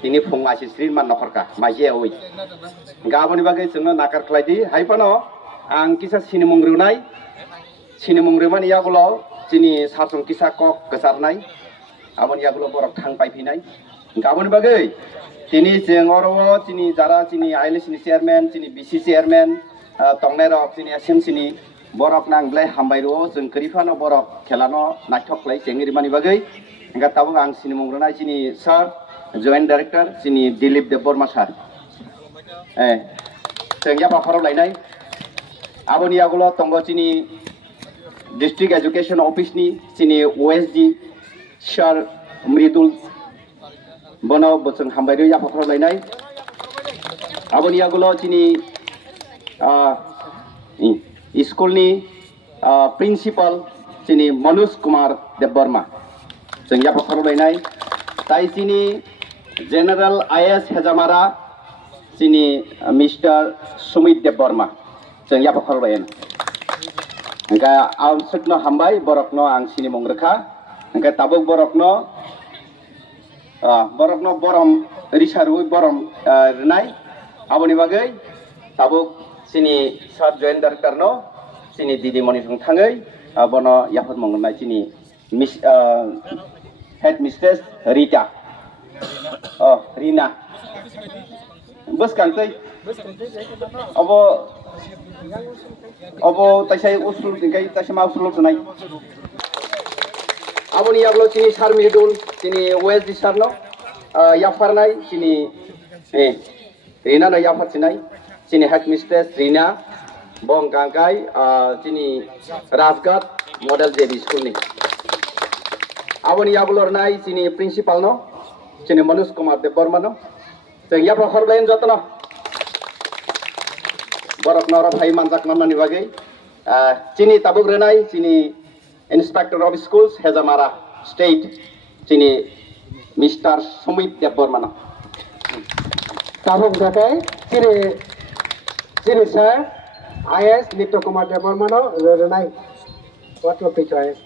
ini fungasi Sriman Nokorka maje oi gaboni bagai जोंनो नाकार खलायदि हायफानो आं किसा सिनेमं रेमानि यागुलो जिनि सासं किसा कक गोसारनाय आबनि यागुलो बरक थां पाइफिनाय गाबनि बागै तिनि जों अरव तिनि जारा तिनि आइलेसनि चेयारमेन तिनि बिसि चेयारमेन तंनाय रक तिनि एसएमसिनि बरक नांब्लाय हामबायरो जों करिफानो बरक खेलानो नाटकलाय जेंगिरिमानि बागै इंगा ताबो आं सिनेमं रेनाय जिनि सार जॉइंट डायरेक्टर जिनि दिलीप देव बर्मा सार जों या बाफाराव लायनाय aboni agulo tongo chini district education office ni chini OSD Sir Mridul bono bochung hambairo ya phokro lainai aboni agulo chini school ni principal chini Manoj Kumar Debbarma जों या phokro lainai tai chini general IS Hejamara chini Mr. Sumit Debbarma जों या phokro lain angka ang sukno hambai borokno ang sini mongrekha angka tabuk borokno borom risaru borom renai aboni bagai tabuk sini sub joint director no sini didi moni sung thangai abono yapot mongnai sini miss head mistress Rita Rina bos kantai abo taisai usul tingkai taisai ma usul tunai aboni aglo chini Sir Mridul chini OSD sir no yafarnai chini Rina no yafar chinai chini head mistress Rina bong gangkai chini Rajgat model JB school ni aboni aglor nai chini principal no chini Manoj Kumar Debbarma no जों या phokro lain jotno borok noro bhai manjak namani bagai chini tabuk renai chini inspector of schools Hejamara state chini Mr. Sumit Debbarma no tabuk jakai chini sir IS Nitya Kumar Debbarma no renai what will be choice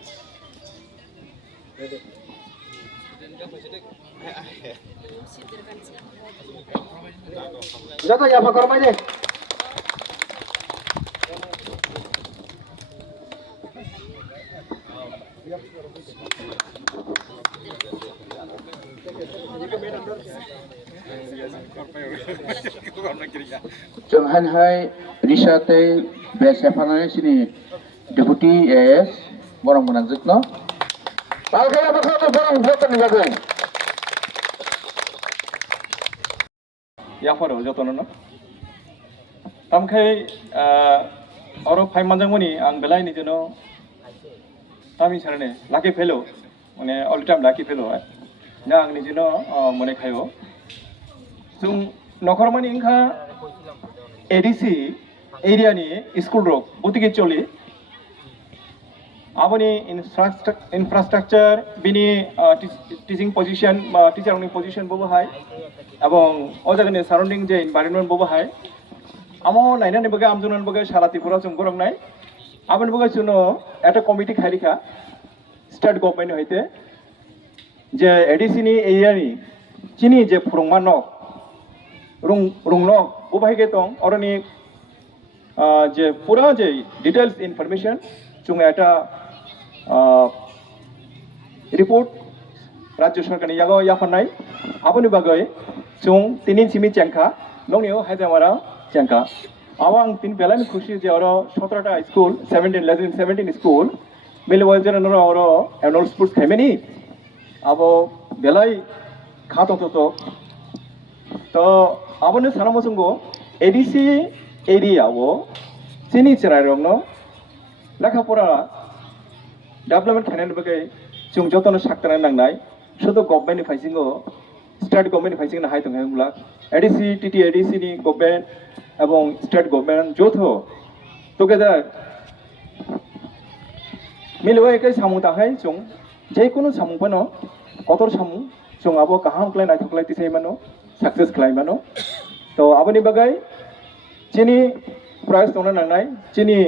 joto ya phokro mai de जों हाय रिसाते बेसे फानानै सिनि deputy AS borong menangjut no balkai apa kau borong voter ni bagai या furrow जतन न तामखाय अरो phi मानजांमनि आं बेलाय निजनो तामि सारने लाखि फेलो माने अल टाइम लाखि फेलो ना आं निजनो मने खायो जों नखर मानि इंखा ADC एरिया नि स्कुल रोक बुतिके चलि आबनि infrastructure बिनि टीचिंग पोजीशन टीचर नि पोजीशन बो हाय এবং অজাগনে সারাউন্ডিং যে এনवायरनमेंट বো হাই আমো নাইনানি বগে আমজনন বগে সারা ত্রিপুরা जों গরং নাই আবন বগে জন্য একটা কমিটি খাইলিখা স্টেট গভর্নমেন্ট হইতে যে এডিসি नि এরিয়ানি চিনি যে ফুরংমা ন রুং ন বো বাহিগে দं অরনি যে পুরা যে ডিটেইলস ইনফরমেশন जों একটা रिपोर्ट राज्य सरकारनि यागो याफानाय आबनि बागै जों तिनि सिमि चेंखा नंनियो हायजामारा चेंखा आवां तिन बेलानि खुशी जे अरो 17टा स्कूल 17 स्कूल बेलवा जन नरो अरो एनुअल स्पोर्ट्स खाइमेनि आबो बेलाय खातो तो आबनो सानामो जोंगो एडीसी एरिया वो सिनि चेरायरंनो लेखापरा डेभलपमेंट खानायनि बागै जों जतन साक्ताना नांनाय शुद्ध गभर्नमेंट नि फाइसिंगो स्टेट गभर्नमेंट फाइसिंग ना हाय तंगला एडीसी टीटी एडीसी नि गभर्नमेंट एवं स्टेट गभर्नमेंट जोथो टुगेदर मिलवे के सामु ताहाय जों जे कोनो सामु पनो कतर सामु जों आबो काहाम क्लाय नाय थक्लाय तिसाय मानो सक्सेस क्लाय मानो तो आबनि बागै चिनि प्राइस तोना नांनाय चिनि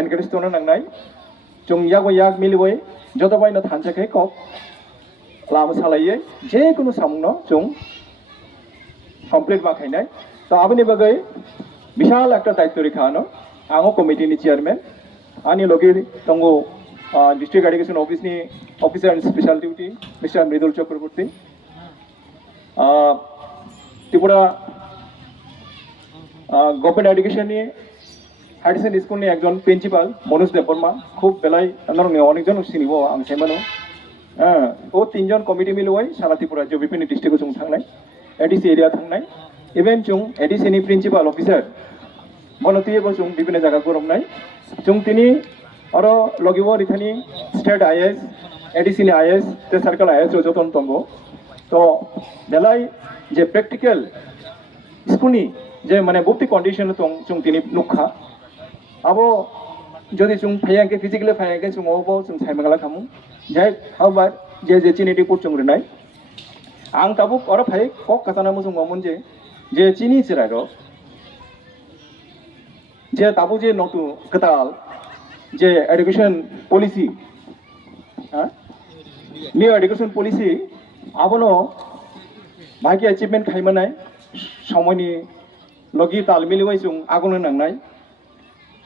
एनकरेज तोना नांनाय जों यागो याग मिलवे जत बायनो थानसाखै कप लामा सालायै जे कोनो सामुनो जों कमप्लीट माखायनाय तो आबनि बागै विशाल একটা दायित्व रेखानो आङो कमिटिनि चेयारमैन आनि लगे दंगो डिस्ट्रिक्ट एडुकेशन ऑफिसनि officer and special duty mister Mridul Chakraborty Tripura government एडुकेशननि हायर सेकेंडारि स्कुलनि एकजन प्रिन्सिपाल मनोज देबबर्मा खूब बेलाय नरनि अनेकजन सिनिबो आं सेमानो ओ तीनजन कमिटि मिलुवाय सारा त्रिपुरा जबिपिनि डिस्ट्रिक्टआव जों थांनाय एडीसी एरिया थांनाय इभेन जों एडीसी नि प्रिन्सिपाल ऑफिसर বনতিয়েবো जों বিভিন্ন জায়গা গরমনাই जों তিনি আরো লগিব রিথানি স্টেট আইএস এডিসিনি আইএস তে সার্কেল আইএস যতন তঙ্গো তো বেলাই যে প্র্যাকটিক্যাল স্কুলনি যে মানে বুকটি কন্ডিশন দं जों তিনি नुखा আবো যদি जों फायाखै फिजिकली फायाखै जों अबाव जों साइमागला खामु जाय हाबार जे चिनिटि पुट जों रिनाय आं ताबुक अर फाय कक काताना मुजों गमन जे चिनि चिरारो जे ताबु जे नतु कताल जे education policy new education policy आबनो भागी अचिभमेंट खाइमानाय समयनि लगी ताल मिलिवाय जों आगुनो नांनाय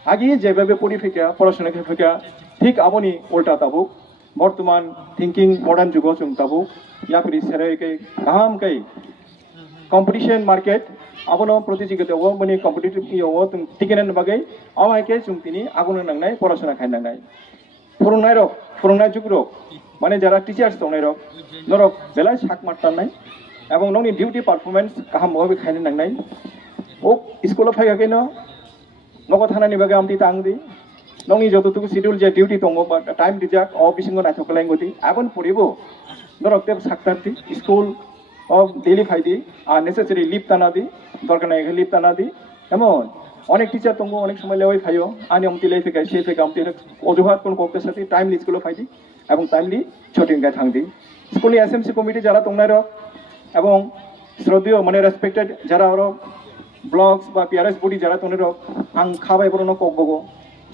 आगे जेबाबे पढ़िफैका पढ़ाशोना खायफैका ठीक आबोनी उल्टा ताबुक बर्तमान थिंकिंग मॉडर्न जुगाव जों ताबुक याफोर सेरायकै गाहामकै कम्पिटिशन मार्केट आबोनो प्रतियोगितायाव माने कम्पिटिटिव इयाव जों टिकेनायनि बागै आवायकै जों तिनि आगुनो नांनाय पढ़ाशोना खायनांनाय फोरोंनाय जुग रक माने जारा टीचार्स दंनाय रक नरक बेलाय साक मारतानाय एबं नोंनि डिउटी पारफरमेंस गाहाम माबे खायनो नांनाय ओ स्कुलाव फैयाखै न नगद थानायनि बागै आमति तांदि नोंनि जतटुकु शिड्यूल जे डिउटी दङ बा टाइम रिजार्भ अ बिसिंगो नायथकलायंगोदि आबन पड़िबो नरक तेब साक्तारति स्कुल अफ डेली फाइदि नेसेसारि लिभ तानादि दरकार नायखै लिभ तानादि एमन अनेक टीचार दङ अनेक समय लेवाय फायो आनि अमति लेफैका सेफैका अमति अजुहात कोन कोकते साथि टाइमलि स्कुलाव फाइदि एबं टाइमलि छुटिं गाय थांदि स्कुलनि एसएमसी कमिटि जारा दंनाय र एबं श्रद्धेय माने रेसपेक्टेड जारा र ब्लग्स बा पिआरएस बडी जारा दंनाय र आं खाबाय बरनो ककबगो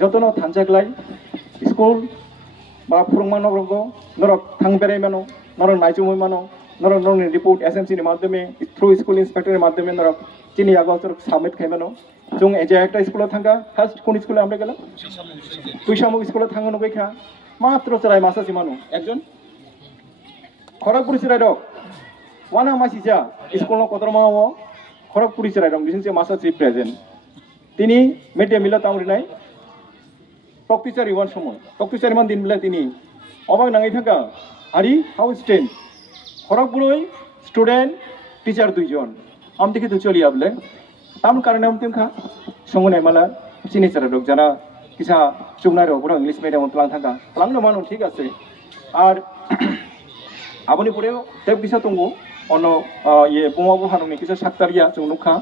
जतनो थांजागलाय स्कुल बा फोरोंमानो रंगो नरक थां बेराय मानो नरक नायजुमै मानो नरक नरनि रिपोर्ट एसएमसी नि माध्यमे थ्रू स्कुल इंस्पेक्टर नि माध्यमे नरक चिनि आगाव सर सबमिट खायमानो जों एजे एकटा स्कुलाव थांगा फार्स्ट कोन स्कुलाव आमरा गेला तुइसामुग स्कुलाव थांनो नगैखा मात्र चराय मासासि मानो एकजन खरगपुर चिराय दक वाना मासिजा स्कुलाव कतरमाव खरगपुर चिराय दं बिसिनसे मासासि प्रेजेन्ट तिनि मिड डे मिल तावरिनाय टकटिचार इवान समय टकटिचार मान दिन बिला तिनि अबाक नाङै थांगा आरि हाउ स्टेन खरगपुरै स्टुडेंट टीचार दुइजन आमतिके तो चलिया बले ताम कारणे आमतिमखा संगनाय माला चिनि चारा दक जाना किसा चुगनाय रक बरो इंग्लिश मीडियाम प्लान थांगा प्लांनो मानो ठीक আছে আর आबनि परे तेब किसा दंगो अनो ये बुमाबु हारनि किसा साक्तारिया जों नुखा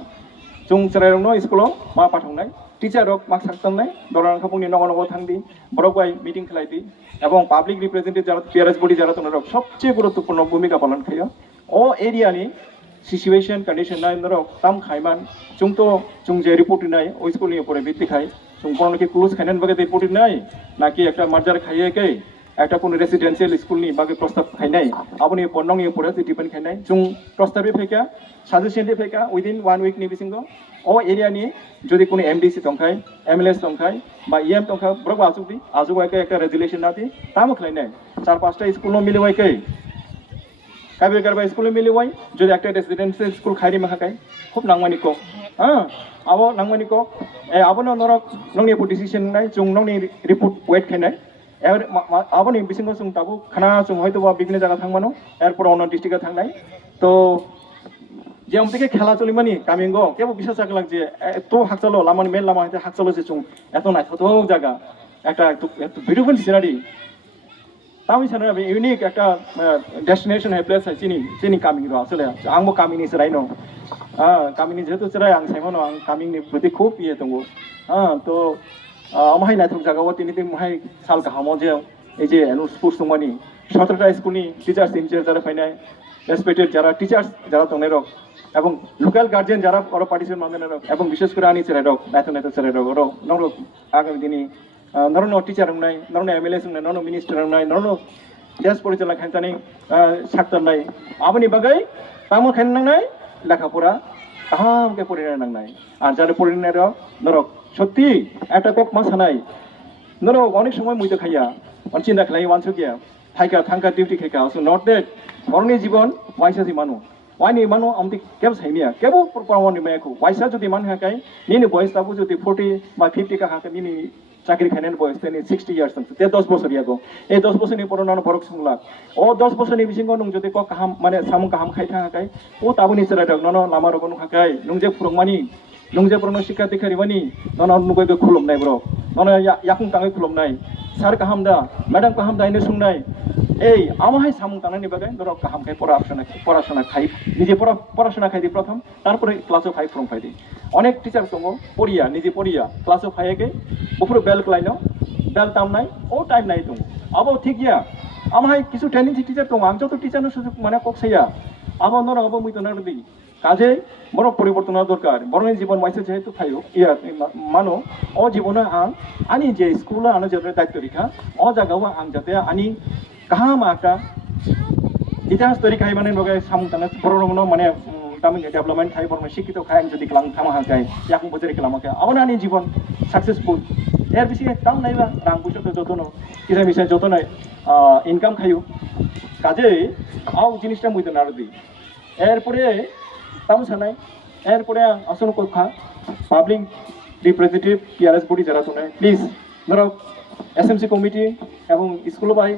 जों चरायरनो स्कुलाव मा पाठंनाय टीचार रक मा साक्तांनाय दरान खापुंनि नग नग थांदि बरकवाय मीटिंग खालायदि एवं पाब्लिक रिप्रेजेंटेटिव जारा पिआरएस बडी जारा तन रक सबसे गुरुत्वपूर्ण भूमिका पालन खायो ओ एरियानि सिचुएशन कंडीशन नाय नरक ताम खायमान जों जे रिपोर्ट नाय ओ स्कुलनि परे भित्ति खाय जों कोनके क्लोज खायनान बागे रिपोर्ट नाय नाकि एकटा मार्जार खायैकै একটা কোন রেসিডেন্সিয়াল স্কুলনি বাকি প্রস্তাব খাইনাই আপনি পন্নংনি পরে ডিপেন্ড খাইনাই जों প্রস্তাবে ফেকা সাজেশনতে ফেকা উইদিন 1 উইক नि बिसिंगो ओ एरियानि যদি কোন एमडीसी दंखाय एमएलएस दंखाय बा ईएम दंखाय ब्रक आजुबायकै একটা রেজুলেশন नाति ताम खाइनाय चार पांचटा स्कुलनो मिलिवायकै काबिल गारबा स्कुलनो मिलिवाय যদি একটা রেসিডেন্সিয়াल स्कुल खाइरि माखाय खूब नांमानिको आबो नांमानिको आबोनो नरक नंनि डिसिजन नाय जों नंनि रिपोर्ट वेट खाइनाय आबनि बिसिंगो जों ताबु खाना जों हयतो बा बिभिन्न जायगा थांमानो एरपर अन डिस्ट्रिक्टआ थांनाय तो जे हमतिके खेला चलिमानि कामिंगो केबो बिसास जागलां जे तो हाकचलो लामान मेन लामा हते हाकचलो जे जों एतो नायथतो जागा একটা বিউটিফুল সিনারি তামি সানা बे ইউনিক একটা ডেস্টিনেশন হে প্লেস চিনি কামিং র আসলে आंबो कामिंनि सरायनो कामिंनि जेहेतु सराय आं साइमनो आं कामिंनि प्रति खूब इये दंगो तो महाय नायथक जागाव तिनि महाय साल गाहामाव जे এই যে एनुअल स्पोर्ट्स दंमानि 17টা स्कुलनि टीचार्स इनचार्ज जारा फायनाय रेसपेक्टेड जारा टीचार्स जारा दंनाय रक এবং লোকাল গার্জিয়ান যারা অর পার্টিসিপেট মানদেন রক এবং বিশেষ করে আনি চেরাই রক নাইতো চেরাই রক র নর আগামী দিনে নরনো টিচার নাই নরনো এমএলএ নাই নরনো মিনিস্টার নাই নরনো দেশ পরিচালনা খাইতানি সাক্তার নাই আবনি বাগাই তামো খাইন নাंनाय লেখাপড়া আহামকে পড়িনা নাंनाय আর যারা পড়িনা র নরক সত্যি একটা কক মাসানাই নরক অনেক সময় মুইতো খাইয়া চিন্তা খালাই ওয়ানস গিয়া থাইকা থাঙ্কা ডিউটি খাইকা সো নট দ্যাট অরনি জীবন ওয়াইসাজি মানু वानी मानो आमती केब साइमिया केबो परवानि मायाखौ वाइसा जुदि मान हाकाय निनि बयस ताबु जुदि 40 बा 50 का हाका निनि চাকরি খাইনের বয়স তিনি 60 ইয়ার্স তে 10 বছর ইয়াগো এই 10 বছরনি পুরনো বরক সুংলা ও 10 বছরনি বিসিঙ্গ নুং যদি ক কাহাম মানে সামুং কাহাম খাই থাকাই ও তাবুনি সেরাটক নন লাमा রকম খাকাই নুং যে ফুরংমানি নুং যে পুরনো শিক্ষা দেখারিবানি নন নুগৈ খুলুমनाय ব্র নন ইয়াকুং তাङै খুলুমनाय স্যার কাহাম দা ম্যাডাম কাহাম দাইनो सुंनाय এই আমাহাই সামুং তানানি বাগাই ধরো কাহাম খাই পড়াশোনা খাই নিজে পড়াশোনা খাই দি প্রথম তারপরে ক্লাসে 5 ফ্রম ফাইদি অনেক টিচার দङ পড়িয়া নিজে পড়িয়া ক্লাসে 5 কে উপরে বেল ক্লাইনো বেল তামনাই ও টাইম নাই দङ আবো ঠিক গিয়া আমাহাই কিছু ট্রেনিং টিচার দङ আম যত টিচারनो সুযোগ মানে ককসাইয়া আবো নর আবো মুই তো নারদি কাজে বড় পরিবর্তন দরকার বড় জীবন মাইসে যেহেতু ফাইও ইয়া মানো ও জীবনে আনি যে স্কুলে আনো যে দায়িত্ব রেখা ও জায়গাও আং যাতে আনি কাহাম একটা ইতিহাস তৈরি খাই মানে বগে সামুং তানা বড় মানে তামিল ডেভেলপমেন্ট খাই বড় শিক্ষিত খাই যদি ক্লাং থামা হাকাই ইয়াকুং বজরে ক্লামাকে আবার আনি জীবন সাকসেসফুল এর বেশি তাম নাইবা রাং পয়সা তো যত নো কিসা মিশা যত নাই ইনকাম খাইও কাজে আও জিনিসটা মুইতে নারদি এরপরে তাম সানাই এরপরে আসন কথা পাবলিক রিপ্রেজেন্টেটিভ পিআরএস বডি যারা তোনে প্লিজ ধরো এসএমসি কমিটি এবং স্কুল বাই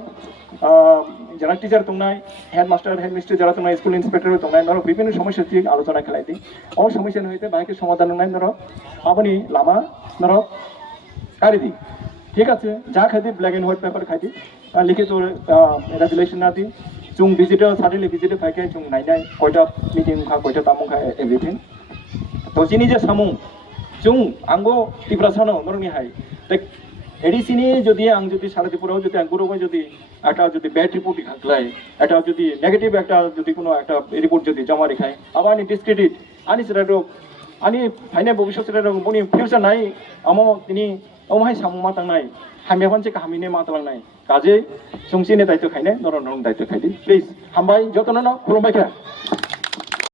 যারা টিচার তোমনাই হেডমাস্টার হেডমিস্ট্রেস যারা তোমরা স্কুল ইন্সপেক্টর তোমনাই ধরো বিভিন্ন সমস্যা ঠিক আলোচনা খেলাই দিই ও সমস্যা হইতে বাইকে সমাধান নাই ধরো আপনি লামা ধরো কারি দিই ঠিক আছে যা খাইদি ব্ল্যাক এন্ড হোয়াইট পেপার খাইদি লিখিত রেজুলেশন না দিই जों डिजिटल सार्टेनलि डिजिटल फाइके जों नायनाय कयटा मिटिं खा कयटा तामुं खा एभ्रिथिं तो जिनि जे सामुं जों आंबो तिब्रा सानो नरनि हाय एडिसिनि যদি আং যদি সারাদিপুরাও যদি আং গুরুবাই যদি একটা যদি ব্যাড রিপোর্ট খাকলাই একটা যদি নেগেটিভ একটা যদি কোনো একটা রিপোর্ট যদি জমা রেখায় আবার আনি ডিসক্রেডিট আনি সেটা আনি ফাইনে ভবিষ্যৎ সেটা বনি ফিউচার নাই আমো তিনি অমাহাই সামুं মাতাंनाय हामियाबानसे गाहामिने मातालांनाय काजे संसिने दायित्व खायने नरन दायित्व खायदि प्लिज हामबाय जतन खुलुमबाय